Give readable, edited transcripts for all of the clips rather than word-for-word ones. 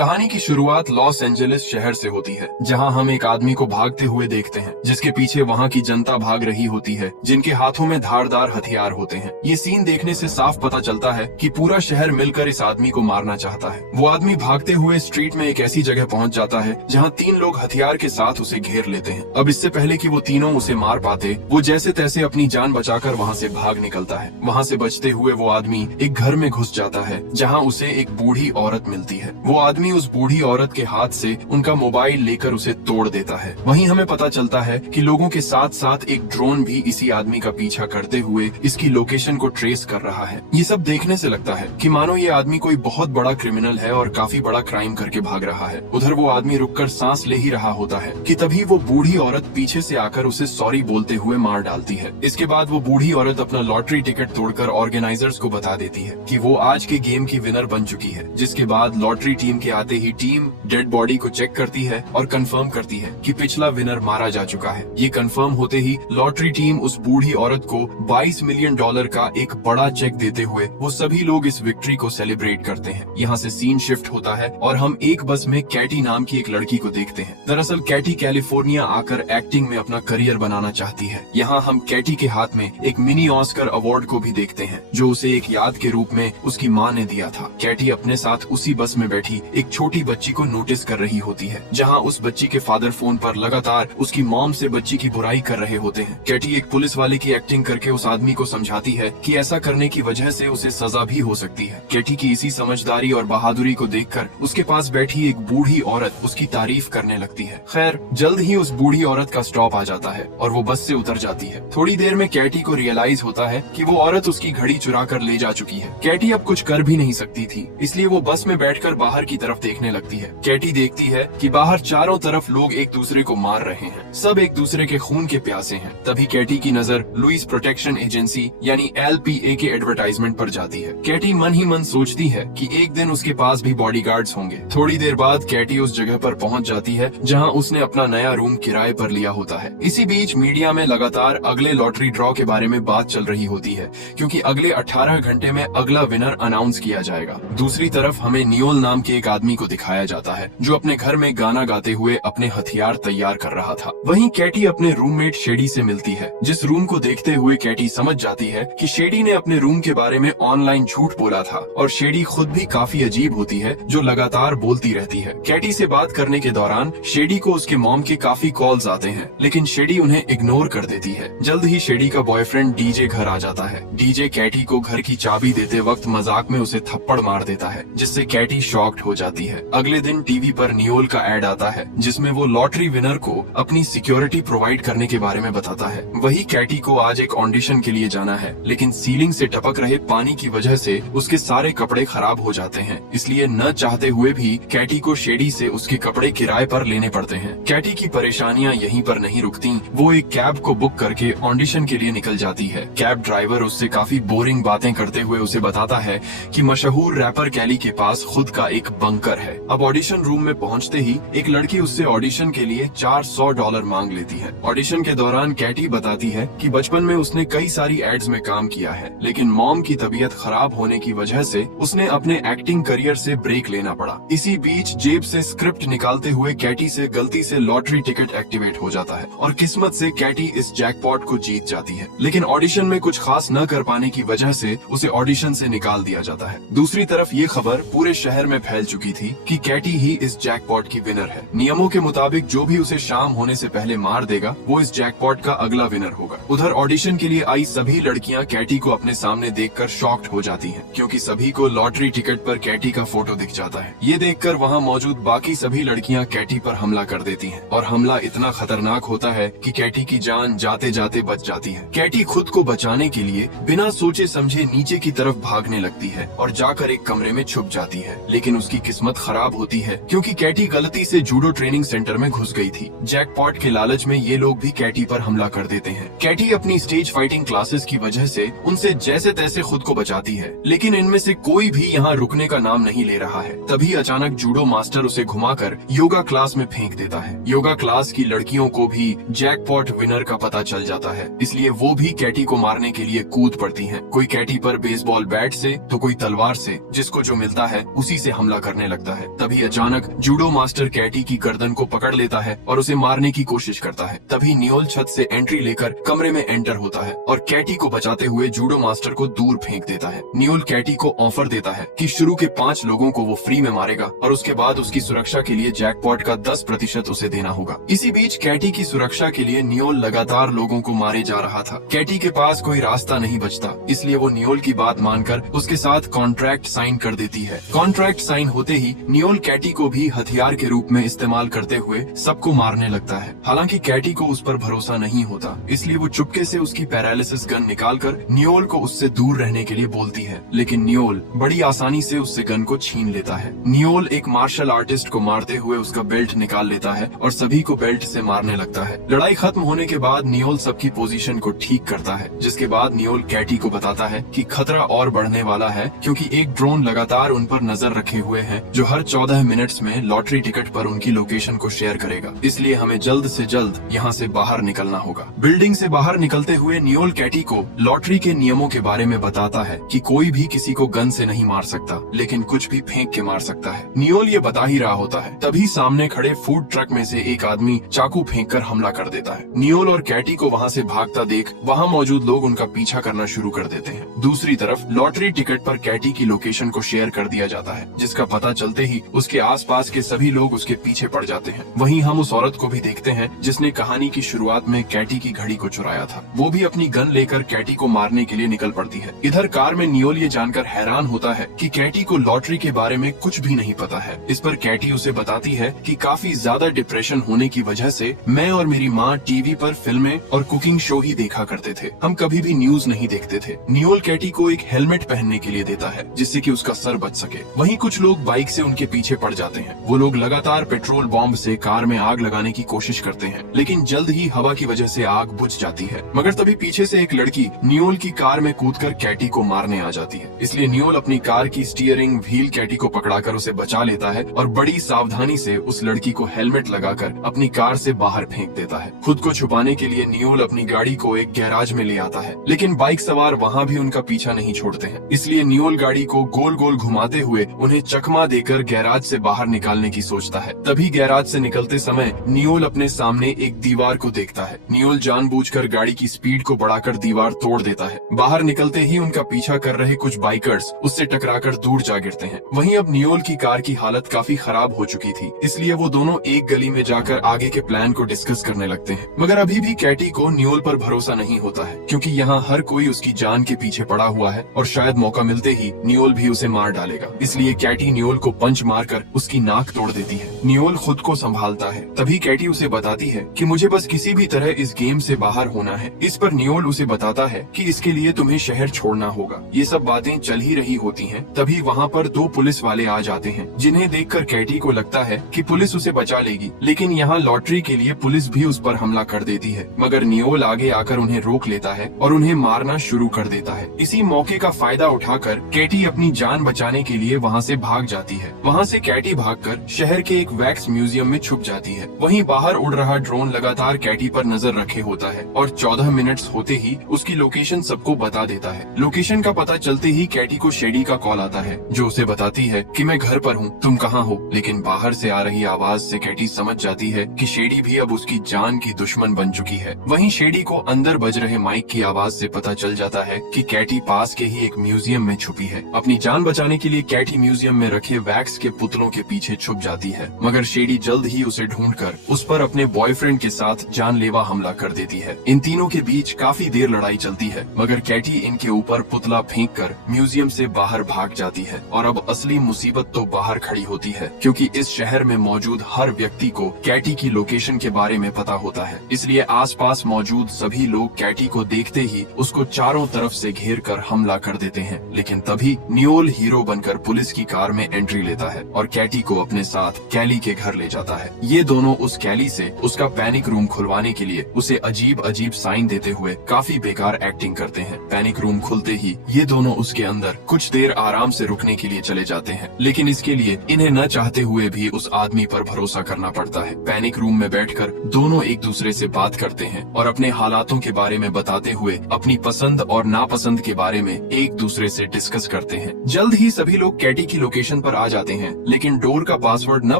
कहानी की शुरुआत लॉस एंजलिस शहर से होती है, जहां हम एक आदमी को भागते हुए देखते हैं, जिसके पीछे वहां की जनता भाग रही होती है, जिनके हाथों में धारदार हथियार होते हैं। ये सीन देखने से साफ पता चलता है कि पूरा शहर मिलकर इस आदमी को मारना चाहता है। वो आदमी भागते हुए स्ट्रीट में एक ऐसी जगह पहुंच जाता है जहां 3 लोग हथियार के साथ उसे घेर लेते हैं। अब इससे पहले कि वो तीनों उसे मार पाते, वो जैसे तैसे अपनी जान बचाकर वहां से भाग निकलता है। वहां से बचते हुए वो आदमी एक घर में घुस जाता है, जहां उसे एक बूढ़ी औरत मिलती है। वो आदमी उस बूढ़ी औरत के हाथ से उनका मोबाइल लेकर उसे तोड़ देता है। वहीं हमें पता चलता है कि लोगों के साथ साथ एक ड्रोन भी इसी आदमी का पीछा करते हुए इसकी लोकेशन को ट्रेस कर रहा है। ये सब देखने से लगता है कि मानो ये आदमी कोई बहुत बड़ा क्रिमिनल है और काफी बड़ा क्राइम करके भाग रहा है। उधर वो आदमी रुककर सांस ले ही रहा होता है कि तभी वो बूढ़ी औरत पीछे से आकर उसे सॉरी बोलते हुए मार डालती है। इसके बाद वो बूढ़ी औरत अपना लॉटरी टिकट तोड़कर ऑर्गेनाइजर्स को बता देती है कि वो आज के गेम की विनर बन चुकी है। जिसके बाद लॉटरी टीम के आते ही टीम डेड बॉडी को चेक करती है और कंफर्म करती है कि पिछला विनर मारा जा चुका है। ये कंफर्म होते ही लॉटरी टीम उस बूढ़ी औरत को $22 मिलियन का एक बड़ा चेक देते हुए वो सभी लोग इस विक्ट्री को सेलिब्रेट करते हैं। यहाँ से सीन शिफ्ट होता है और हम एक बस में कैटी नाम की एक लड़की को देखते हैं। दरअसल कैटी कैलिफोर्निया आकर एक्टिंग में अपना करियर बनाना चाहती है। यहाँ हम कैटी के हाथ में एक मिनी ऑस्कर अवार्ड को भी देखते हैं, जो उसे एक याद के रूप में उसकी माँ ने दिया था। कैटी अपने साथ उसी बस में बैठी एक छोटी बच्ची को नोटिस कर रही होती है, जहाँ उस बच्ची के फादर फोन पर लगातार उसकी मॉम से बच्ची की बुराई कर रहे होते हैं। कैटी एक पुलिस वाले की एक्टिंग करके उस आदमी को समझाती है कि ऐसा करने की वजह से उसे सजा भी हो सकती है। कैटी की इसी समझदारी और बहादुरी को देखकर उसके पास बैठी एक बूढ़ी औरत उसकी तारीफ करने लगती है। खैर, जल्द ही उस बूढ़ी औरत का स्टॉप आ जाता है और वो बस से उतर जाती है। थोड़ी देर में कैटी को रियलाइज होता है कि वो औरत उसकी घड़ी चुरा कर ले जा चुकी है। कैटी अब कुछ कर भी नहीं सकती थी, इसलिए वो बस में बैठकर बाहर की तरफ देखने लगती है। कैटी देखती है कि बाहर चारों तरफ लोग एक दूसरे को मार रहे हैं, सब एक दूसरे के खून के प्यासे हैं। तभी कैटी की नजर लुइस प्रोटेक्शन एजेंसी यानी LPA के एडवर्टाइजमेंट पर जाती है। कैटी मन ही मन सोचती है कि एक दिन उसके पास भी बॉडीगार्ड्स होंगे। थोड़ी देर बाद कैटी उस जगह पर पहुंच जाती है जहां उसने अपना नया रूम किराए पर लिया होता है। इसी बीच मीडिया में लगातार अगले लॉटरी ड्रॉ के बारे में बात चल रही होती है, क्योंकि अगले 18 घंटे में अगला विनर अनाउंस किया जाएगा। दूसरी तरफ हमें नियोल नाम के एक आदमी को दिखाया जाता है, जो अपने घर में गाना गाते हुए अपने हथियार तैयार कर रहा था। वहीं कैटी अपने रूममेट शेडी से मिलती है, जिस रूम को देखते हुए कैटी समझ जाती है कि शेडी ने अपने रूम के बारे में ऑनलाइन झूठ बोला था और शेडी खुद भी काफी अजीब होती है, जो लगातार बोलती रहती है। कैटी से बात करने के दौरान शेडी को उसके मॉम के काफी कॉल्स आते हैं, लेकिन शेडी उन्हें इग्नोर कर देती है। जल्द ही शेडी का बॉयफ्रेंड डीजे घर आ जाता है। डीजे कैटी को घर की चाबी देते वक्त मजाक में उसे थप्पड़ मार देता है, जिससे कैटी शॉक्ड हो जाती है। अगले दिन टीवी पर नियोल का एड आता है, जिसमें वो लॉटरी विनर को अपनी सिक्योरिटी प्रोवाइड करने के बारे में बताता है। वही कैटी को आज एक ऑडिशन के लिए जाना है, लेकिन सीलिंग से टपक रहे पानी की वजह से उसके सारे कपड़े खराब हो जाते हैं। इसलिए न चाहते हुए भी कैटी को शेडी से उसके कपड़े किराए पर लेने पड़ते हैं। कैटी की परेशानियां यहीं पर नहीं रुकती। वो एक कैब को बुक करके ऑडिशन के लिए निकल जाती है। कैब ड्राइवर उससे काफी बोरिंग बातें करते हुए उसे बताता है कि मशहूर रैपर कैली के पास खुद का एक बंकर है। अब ऑडिशन रूम में पहुंचते ही एक लड़की उससे ऑडिशन के लिए $400 मांग लेती है। ऑडिशन के दौरान कैटी बताती है कि बचपन में उसने कई सारी एड्स में काम किया है, लेकिन मॉम की तबीयत खराब होने की वजह से उसने अपने एक्टिंग करियर से ब्रेक लेना पड़ा। इसी बीच जेब से स्क्रिप्ट निकालते हुए कैटी से गलती से लॉटरी टिकट एक्टिवेट हो जाता है और किस्मत से कैटी इस जैकपॉट को जीत जाती है। लेकिन ऑडिशन में कुछ खास न कर पाने की वजह से उसे ऑडिशन से निकाल दिया जाता है। दूसरी तरफ ये खबर पूरे शहर में फैल चुकी थी कि कैटी ही इस जैकपॉट की विनर है। नियमों के मुताबिक जो भी उसे शाम होने से पहले मार देगा, वो इस जैकपॉट का अगला विनर होगा। उधर ऑडिशन के लिए आई सभी लड़कियां कैटी को अपने सामने देखकर शॉक्ड हो जाती हैं, क्योंकि सभी को लॉटरी टिकट पर कैटी का फोटो दिख जाता है। ये देखकर वहाँ मौजूद बाकी सभी लड़कियां कैटी पर हमला कर देती हैं और हमला इतना खतरनाक होता है कि कैटी की जान जाते जाते बच जाती है। कैटी खुद को बचाने के लिए बिना सोचे समझे नीचे की तरफ भागने लगती है और जाकर एक कमरे में छुप जाती है। लेकिन उसकी किस्मत खराब होती है, क्योंकि कैटी गलती से जूडो ट्रेनिंग सेंटर में घुस गई थी। जैकपॉट के लालच में ये लोग भी कैटी पर हमला कर देते हैं। कैटी अपनी स्टेज फाइटिंग क्लासेस की वजह से उनसे जैसे तैसे खुद को बचाती है, लेकिन इनमें से कोई भी यहाँ रुकने का नाम नहीं ले रहा है। तभी अचानक जूडो मास्टर उसे घुमाकर योगा क्लास में फेंक देता है। योगा क्लास की लड़कियों को भी जैकपॉट विनर का पता चल जाता है, इसलिए वो भी कैटी को मारने के लिए कूद पड़ती हैं। कोई कैटी पर बेसबॉल बैट से तो कोई तलवार से, जिसको जो मिलता है उसी से हमला करने लगता है। तभी अचानक जूडो मास्टर कैटी की गर्दन को पकड़ लेता है और उसे मारने की कोशिश करता है। तभी नियोल छत से एंट्री लेकर कमरे में एंटर होता है और कैटी को बचाते हुए जूडो मास्टर को दूर फेंक देता है। नियोल कैटी को ऑफर देता है कि शुरू के 5 लोगों को वो फ्री में मारेगा और उसके बाद उसकी सुरक्षा के लिए जैकपॉट का 10% उसे देना होगा। इसी बीच कैटी की सुरक्षा के लिए नियोल लगातार लोगों को मारे जा रहा था। कैटी के पास कोई रास्ता नहीं बचता, इसलिए वो नियोल की बात मानकर उसके साथ कॉन्ट्रैक्ट साइन कर देती है। कॉन्ट्रैक्ट साइन होते ही नियोल कैटी को भी हथियार के रूप में इस्तेमाल करते हुए सबको मारने लगता है। हालांकि कैटी को उस पर भरोसा नहीं होता, इसलिए वो चुपके से उसकी पैरालिसिस गन निकालकर नियोल को उससे दूर रहने के लिए बोलती है, लेकिन नियोल बड़ी आसानी से उससे गन को छीन लेता है। नियोल एक मार्शल आर्टिस्ट को मारते हुए उसका बेल्ट निकाल लेता है और सभी को बेल्ट से मारने लगता है। लड़ाई खत्म होने के बाद नियोल सबकी पोजीशन को ठीक करता है, जिसके बाद नियोल कैटी को बताता है कि खतरा और बढ़ने वाला है क्योंकि एक ड्रोन लगातार उन पर नजर रखे हुए है जो हर 14 मिनट्स में लॉटरी टिकट पर उनकी लोकेशन को शेयर करेगा। इसलिए हमें जल्द से जल्द यहाँ से बाहर निकलना होगा। बिल्डिंग से बाहर निकलते हुए नियोल कैटी को लॉटरी के नियमों के बारे में बताता है कि कोई भी किसी को गन से नहीं मार सकता, लेकिन कुछ भी फेंक के मार सकता है। नियोल ये बता ही रहा होता है, तभी सामने खड़े फूड ट्रक में से एक आदमी चाकू फेंककर हमला कर देता है। नियोल और कैटी को वहाँ से भागता देख वहाँ मौजूद लोग उनका पीछा करना शुरू कर देते हैं। दूसरी तरफ लॉटरी टिकट पर कैटी की लोकेशन को शेयर कर दिया जाता है, जिसका पता चलते ही उसके आसपास के सभी लोग उसके पीछे पड़ जाते हैं। वहीं हम उस औरत को भी देखते हैं जिसने कहानी की शुरुआत में कैटी की घड़ी को चुराया था। वो भी अपनी गन लेकर कैटी को मारने के लिए निकल पड़ती है। इधर कार में नियोल ये जानकर हैरान होता है कि कैटी को लॉटरी के बारे में कुछ भी नहीं पता है। इस पर कैटी उसे बताती है कि काफी ज्यादा डिप्रेशन होने की वजह से मैं और मेरी माँ टीवी पर फिल्में और कुकिंग शो ही देखा करते थे, हम कभी भी न्यूज नहीं देखते थे। नियोल कैटी को एक हेलमेट पहनने के लिए देता है जिससे कि उसका सर बच सके। वहीं कुछ लोग बाइक से उनके पीछे पड़ जाते हैं। वो लोग लगातार पेट्रोल बॉम्ब से कार में आग लगाने की कोशिश करते हैं, लेकिन जल्द ही हवा की वजह से आग बुझ जाती है। मगर तभी पीछे से एक लड़की नियोल की कार में कूदकर कैटी को मारने आ जाती है। इसलिए नियोल अपनी कार की स्टीयरिंग व्हील कैटी को पकड़ाकर उसे बचा लेता है और बड़ी सावधानी से उस लड़की को हेलमेट लगाकर अपनी कार से बाहर फेंक देता है। खुद को छुपाने के लिए नियोल अपनी गाड़ी को एक गैराज में ले आता है, लेकिन बाइक सवार वहाँ भी उनका पीछा नहीं छोड़ते हैं। इसलिए नियोल गाड़ी को गोल गोल घुमाते हुए उन्हें चकमा देकर गैराज से बाहर निकालने की सोचता है। तभी गैराज से निकलते समय नियोल अपने सामने एक दीवार को देखता है। नियोल जानबूझकर गाड़ी की स्पीड को बढ़ाकर दीवार तोड़ देता है। बाहर निकलते ही उनका पीछा कर रहे कुछ बाइकर्स उससे टकराकर दूर जा गिरते हैं। वहीं अब नियोल की कार की हालत काफी खराब हो चुकी थी, इसलिए वो दोनों एक गली में जाकर आगे के प्लान को डिस्कस करने लगते हैं। मगर अभी भी कैटी को नियोल पर भरोसा नहीं होता है, क्योंकि यहाँ हर कोई उसकी जान के पीछे पड़ा हुआ है और शायद मौका मिलते ही नियोल भी उसे मार डालेगा। इसलिए कैटी नियोल को पंच मारकर उसकी नाक तोड़ देती है। नियोल खुद को संभालता है। तभी कैटी उसे बताती है कि मुझे बस किसी भी तरह इस गेम से बाहर होना है। इस पर नियोल उसे बताता है कि इसके लिए तुम्हें शहर छोड़ना होगा। ये सब बातें चल ही रही होती हैं, तभी वहाँ पर 2 पुलिस वाले आ जाते हैं, जिन्हें देखकर कैटी को लगता है कि पुलिस उसे बचा लेगी, लेकिन यहाँ लॉटरी के लिए पुलिस भी उस पर हमला कर देती है। मगर नियोल आगे आकर उन्हें रोक लेता है और उन्हें मारना शुरू कर देता है। इसी मौके का फायदा उठाकर कैटी अपनी जान बचाने के लिए वहाँ से भाग जाती है। वहाँ से कैटी भागकर शहर के एक वैक्स म्यूजियम में छुप जाती है। वहीं बाहर उड़ रहा ड्रोन लगातार कैटी पर नजर रखे होता है और 14 मिनट्स होते ही उसकी लोकेशन सबको बता देता है। लोकेशन का पता चलते ही कैटी को शेडी का कॉल आता है, जो उसे बताती है कि मैं घर पर हूँ, तुम कहाँ हो। लेकिन बाहर से आ रही आवाज से कैटी समझ जाती है कि शेडी भी अब उसकी जान की दुश्मन बन चुकी है। वहीं शेडी को अंदर बज रहे माइक की आवाज से पता चल जाता है कि कैटी पास के ही एक म्यूजियम में छुपी है। अपनी जान बचाने के लिए कैटी म्यूजियम में रखे वैक्स के पुतलों के पीछे छुप जाती है, मगर शेडी जल्द ही उसे ढूंढकर उस पर अपने बॉयफ्रेंड के साथ जानलेवा हमला कर देती है। इन तीनों के बीच काफी देर लड़ाई चलती है, मगर कैटी इनके ऊपर पुतला फेंककर म्यूजियम से बाहर भाग जाती है। और अब असली मुसीबत तो बाहर खड़ी होती है, क्योंकि इस शहर में मौजूद हर व्यक्ति को कैटी की लोकेशन के बारे में पता होता है। इसलिए आसपास मौजूद सभी लोग कैटी को देखते ही उसको चारों तरफ से घेर कर हमला कर देते हैं। लेकिन तभी नियोल हीरो बनकर पुलिस की कार में एंट्री लेता है और कैटी को अपने साथ कैली के घर ले जाता है। ये दोनों उस कैली से उसका पैनिक रूम खुलवाने के लिए उसे अजीब अजीब साइन देते हुए काफी बेकार एक्टिंग करते हैं। पैनिक रूम खुलते ही ये दोनों उसके अंदर कुछ देर आराम से रुकने के लिए चले जाते हैं, लेकिन इसके लिए इन्हें न चाहते हुए भी उस आदमी पर भरोसा करना पड़ता है। पैनिक रूम में बैठकर दोनों एक दूसरे से बात करते हैं और अपने हालातों के बारे में बताते हुए अपनी पसंद और नापसंद के बारे में एक दूसरे से डिस्कस करते हैं। जल्द ही सभी लोग कैटी की लोकेशन पर पर आ जाते हैं, लेकिन डोर का पासवर्ड न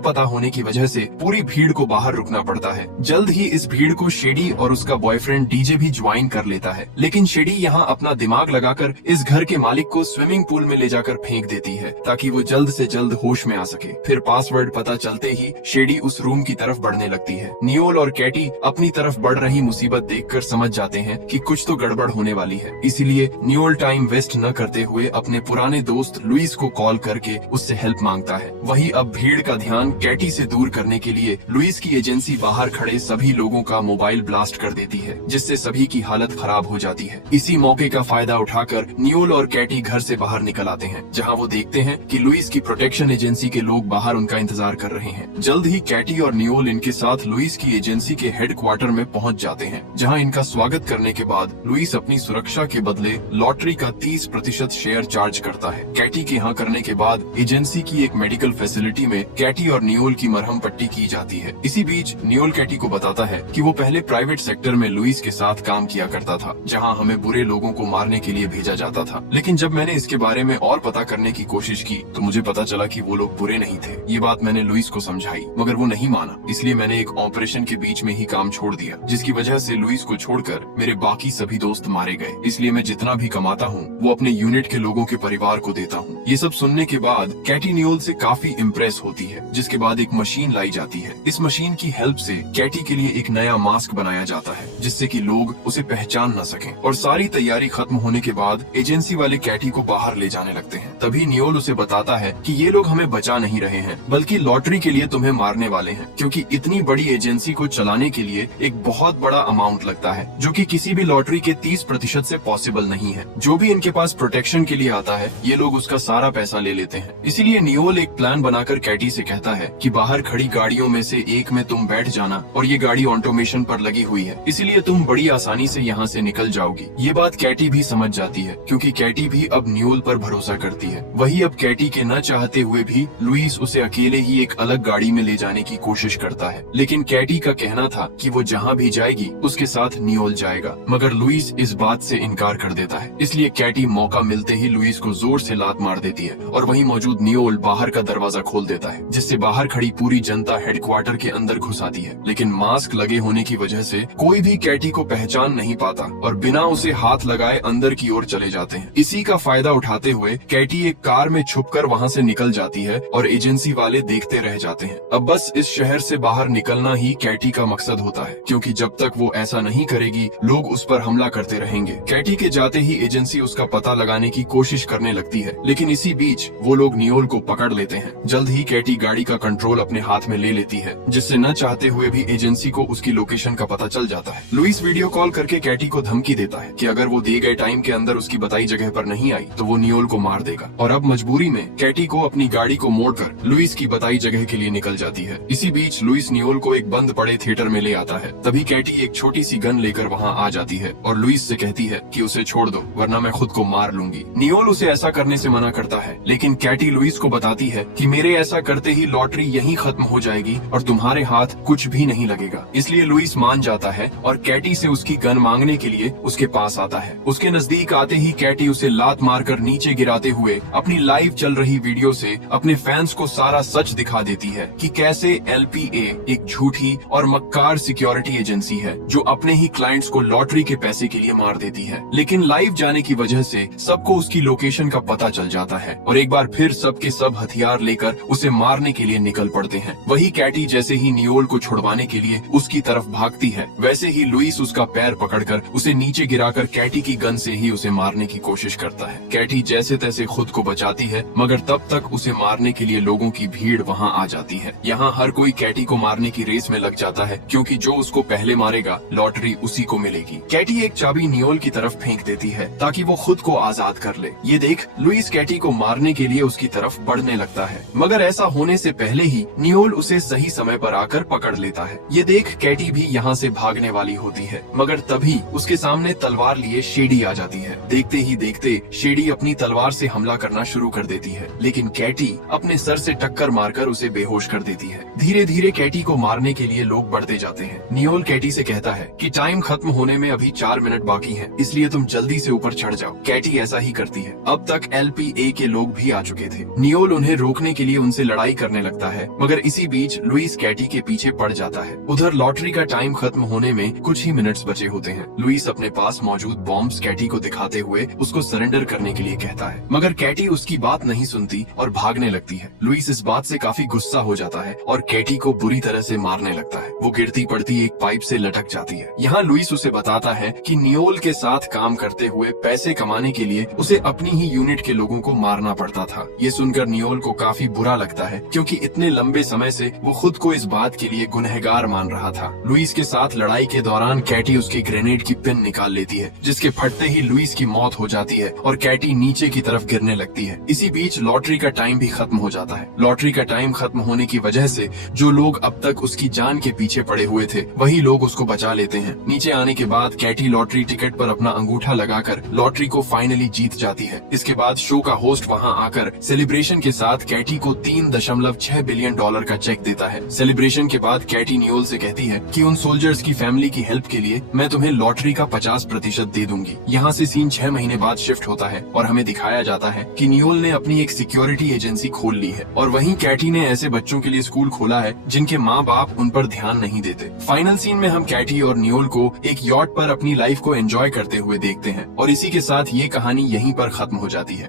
पता होने की वजह से पूरी भीड़ को बाहर रुकना पड़ता है। जल्द ही इस भीड़ को शेडी और उसका बॉयफ्रेंड डीजे भी ज्वाइन कर लेता है, लेकिन शेडी यहाँ अपना दिमाग लगाकर इस घर के मालिक को स्विमिंग पूल में ले जाकर फेंक देती है ताकि वो जल्द से जल्द होश में आ सके। फिर पासवर्ड पता चलते ही शेडी उस रूम की तरफ बढ़ने लगती है। नियोल और कैटी अपनी तरफ बढ़ रही मुसीबत देखकर समझ जाते हैं कि कुछ तो गड़बड़ होने वाली है। इसीलिए नियोल टाइम वेस्ट न करते हुए अपने पुराने दोस्त लुइस को कॉल करके उससे हेल्प मांगता है। वहीं अब भीड़ का ध्यान कैटी से दूर करने के लिए लुइस की एजेंसी बाहर खड़े सभी लोगों का मोबाइल ब्लास्ट कर देती है, जिससे सभी की हालत खराब हो जाती है। इसी मौके का फायदा उठाकर नियोल और कैटी घर से बाहर निकल आते हैं, जहां वो देखते हैं कि लुइस की प्रोटेक्शन एजेंसी के लोग बाहर उनका इंतजार कर रहे हैं। जल्द ही कैटी और नियोल इनके साथ लुइस की एजेंसी के हेडक्वार्टर में पहुंच जाते हैं, जहां इनका स्वागत करने के बाद लुइस अपनी सुरक्षा के बदले लॉटरी का 30% शेयर चार्ज करता है। कैटी के यहाँ करने के बाद एजेंसी की एक मेडिकल फैसिलिटी में कैटी और नियोल की मरहम पट्टी की जाती है। इसी बीच नियोल कैटी को बताता है कि वो पहले प्राइवेट सेक्टर में लुइस के साथ काम किया करता था, जहां हमें बुरे लोगों को मारने के लिए भेजा जाता था। लेकिन जब मैंने इसके बारे में और पता करने की कोशिश की तो मुझे पता चला कि वो लोग बुरे नहीं थे। ये बात मैंने लुइस को समझाई, मगर वो नहीं माना। इसलिए मैंने एक ऑपरेशन के बीच में ही काम छोड़ दिया, जिसकी वजह से लुइस को छोड़कर मेरे बाकी सभी दोस्त मारे गए। इसलिए मैं जितना भी कमाता हूँ वो अपने यूनिट के लोगों के परिवार को देता हूँ। ये सब सुनने के बाद कैटी नियोल से काफी इम्प्रेस होती है, जिसके बाद एक मशीन लाई जाती है। इस मशीन की हेल्प से कैटी के लिए एक नया मास्क बनाया जाता है, जिससे कि लोग उसे पहचान न सकें। और सारी तैयारी खत्म होने के बाद एजेंसी वाले कैटी को बाहर ले जाने लगते हैं। तभी नियोल उसे बताता है कि ये लोग हमें बचा नहीं रहे हैं, बल्कि लॉटरी के लिए तुम्हें मारने वाले हैं, क्योंकि इतनी बड़ी एजेंसी को चलाने के लिए एक बहुत बड़ा अमाउंट लगता है, जो कि किसी भी लॉटरी के 30% से पॉसिबल नहीं है। जो भी इनके पास प्रोटेक्शन के लिए आता है, ये लोग उसका सारा पैसा ले लेते हैं। इसीलिए नियोल एक प्लान बनाकर कैटी से कहता है कि बाहर खड़ी गाड़ियों में से एक में तुम बैठ जाना, और ये गाड़ी ऑटोमेशन पर लगी हुई है, इसलिए तुम बड़ी आसानी से यहाँ से निकल जाओगी। ये बात कैटी भी समझ जाती है, क्योंकि कैटी भी अब नियोल पर भरोसा करती है। वही अब कैटी के न चाहते हुए भी लुइस उसे अकेले ही एक अलग गाड़ी में ले जाने की कोशिश करता है, लेकिन कैटी का कहना था कि वो जहाँ भी जाएगी उसके साथ नियोल जाएगा, मगर लुइस इस बात से इनकार कर देता है। इसलिए कैटी मौका मिलते ही लुइस को जोर से लात मार देती है, और वहीं मौजूद नियोल बाहर का दरवाजा खोल देता है, जिससे बाहर खड़ी पूरी जनता हेडक्वार्टर के अंदर घुस आती है। लेकिन मास्क लगे होने की वजह से कोई भी कैटी को पहचान नहीं पाता और बिना उसे हाथ लगाए अंदर की ओर चले जाते हैं। इसी का फायदा उठाते हुए कैटी एक कार में छुपकर वहां से निकल जाती है और एजेंसी वाले देखते रह जाते हैं। अब बस इस शहर से बाहर निकलना ही कैटी का मकसद होता है, क्योंकि जब तक वो ऐसा नहीं करेगी लोग उस पर हमला करते रहेंगे। कैटी के जाते ही एजेंसी उसका पता लगाने की कोशिश करने लगती है, लेकिन इसी बीच वो लोग नियोल को पकड़ लेते हैं। जल्द ही कैटी गाड़ी का कंट्रोल अपने हाथ में ले लेती है, जिससे न चाहते हुए भी एजेंसी को उसकी लोकेशन का पता चल जाता है। लुइस वीडियो कॉल करके कैटी को धमकी देता है कि अगर वो दिए गए टाइम के अंदर उसकी बताई जगह पर नहीं आई तो वो नियोल को मार देगा। और अब मजबूरी में कैटी को अपनी गाड़ी को मोड़कर लुइस की बताई जगह के लिए निकल जाती है। इसी बीच लुइस नियोल को एक बंद पड़े थिएटर में ले आता है। तभी कैटी एक छोटी सी गन लेकर वहाँ आ जाती है और लुइस से कहती है कि उसे छोड़ दो, वरना मैं खुद को मार लूंगी। नियोल उसे ऐसा करने से मना करता है, लेकिन कैटी लुइस को बताती है कि मेरे ऐसा करते ही लॉटरी यहीं खत्म हो जाएगी और तुम्हारे हाथ कुछ भी नहीं लगेगा। इसलिए लुइस मान जाता है और कैटी से उसकी गन मांगने के लिए उसके पास आता है। उसके नजदीक आते ही कैटी उसे लात मारकर नीचे गिराते हुए अपनी लाइव चल रही वीडियो से अपने फैंस को सारा सच दिखा देती है कि कैसे LPA एक झूठी और मक्कार सिक्योरिटी एजेंसी है जो अपने ही क्लाइंट्स को लॉटरी के पैसे के लिए मार देती है। लेकिन लाइव जाने की वजह से सबको उसकी लोकेशन का पता चल जाता है और एक बार फिर सबके सब हथियार लेकर उसे मारने के लिए निकल पड़ते हैं। वही कैटी जैसे ही नियोल को छुड़वाने के लिए उसकी तरफ भागती है, वैसे ही लुइस उसका पैर पकड़कर उसे नीचे गिराकर कैटी की गन से ही उसे मारने की कोशिश करता है। कैटी जैसे तैसे खुद को बचाती है, मगर तब तक उसे मारने के लिए लोगों की भीड़ वहाँ आ जाती है। यहाँ हर कोई कैटी को मारने की रेस में लग जाता है, क्योंकि जो उसको पहले मारेगा लॉटरी उसी को मिलेगी। कैटी एक चाबी नियोल की तरफ फेंक देती है ताकि वो खुद को आजाद कर ले। ये देख लुइस कैटी को मारने के लिए उसकी तरफ बढ़ने लगता है, मगर ऐसा होने से पहले ही नियोल उसे सही समय पर आकर पकड़ लेता है। ये देख कैटी भी यहाँ से भागने वाली होती है, मगर तभी उसके सामने तलवार लिए शेडी आ जाती है। देखते ही देखते शेडी अपनी तलवार से हमला करना शुरू कर देती है, लेकिन कैटी अपने सर से टक्कर मारकर उसे बेहोश कर देती है। धीरे धीरे कैटी को मारने के लिए लोग बढ़ते जाते हैं। नियोल कैटी से कहता है कि टाइम खत्म होने में अभी 4 मिनट बाकी हैं, इसलिए तुम जल्दी से ऊपर चढ़ जाओ। कैटी ऐसा ही करती है। अब तक LPA के लोग भी आ चुके थे। नियोल उन्हें रोकने के लिए उनसे लड़ाई करने लगता है, मगर इसी बीच लुइस कैटी के पीछे पड़ जाता है। उधर लॉटरी का टाइम खत्म होने में कुछ ही मिनट्स बचे होते हैं। लुइस अपने पास मौजूद बॉम्ब्स कैटी को दिखाते हुए उसको सरेंडर करने के लिए कहता है, मगर कैटी उसकी बात नहीं सुनती और भागने लगती है। लुइस इस बात से काफी गुस्सा हो जाता है और कैटी को बुरी तरह से मारने लगता है। वो गिरती पड़ती एक पाइप से लटक जाती है। यहाँ लुइस उसे बताता है कि नियोल के साथ काम करते हुए पैसे कमाने के लिए उसे अपनी ही यूनिट के लोगों को मारना पड़ता था। ये सुनकर नियोल को काफी बुरा लगता है, क्योंकि इतने लंबे समय से वो खुद को इस बात के लिए गुनहगार मान रहा था। लुइस के साथ लड़ाई के दौरान कैटी उसकी ग्रेनेड की पिन निकाल लेती है, जिसके फटते ही लुइस की मौत हो जाती है और कैटी नीचे की तरफ गिरने लगती है। इसी बीच लॉटरी का टाइम भी खत्म हो जाता है। लॉटरी का टाइम खत्म होने की वजह से जो लोग अब तक उसकी जान के पीछे पड़े हुए थे, वही लोग उसको बचा लेते हैं। नीचे आने के बाद कैटी लॉटरी टिकट पर अपना अंगूठा लगाकर लॉटरी को फाइनली जीत जाती है। इसके बाद शो का होस्ट वहां आकर सेलिब्रेशन के साथ कैटी को $3.6 बिलियन का चेक देता है। सेलिब्रेशन के बाद कैटी नियोल से कहती है कि उन सोल्जर्स की फैमिली की हेल्प के लिए मैं तुम्हें लॉटरी का 50% दे दूंगी। यहाँ से सीन 6 महीने बाद शिफ्ट होता है और हमें दिखाया जाता है कि नियोल ने अपनी एक सिक्योरिटी एजेंसी खोल ली है और वहीं कैटी ने ऐसे बच्चों के लिए स्कूल खोला है जिनके माँ बाप उन पर ध्यान नहीं देते। फाइनल सीन में हम कैटी और नियोल को एक यॉट पर अपनी लाइफ को एंजॉय करते हुए देखते हैं और इसी के साथ ये कहानी यहीं पर खत्म हो जाती है।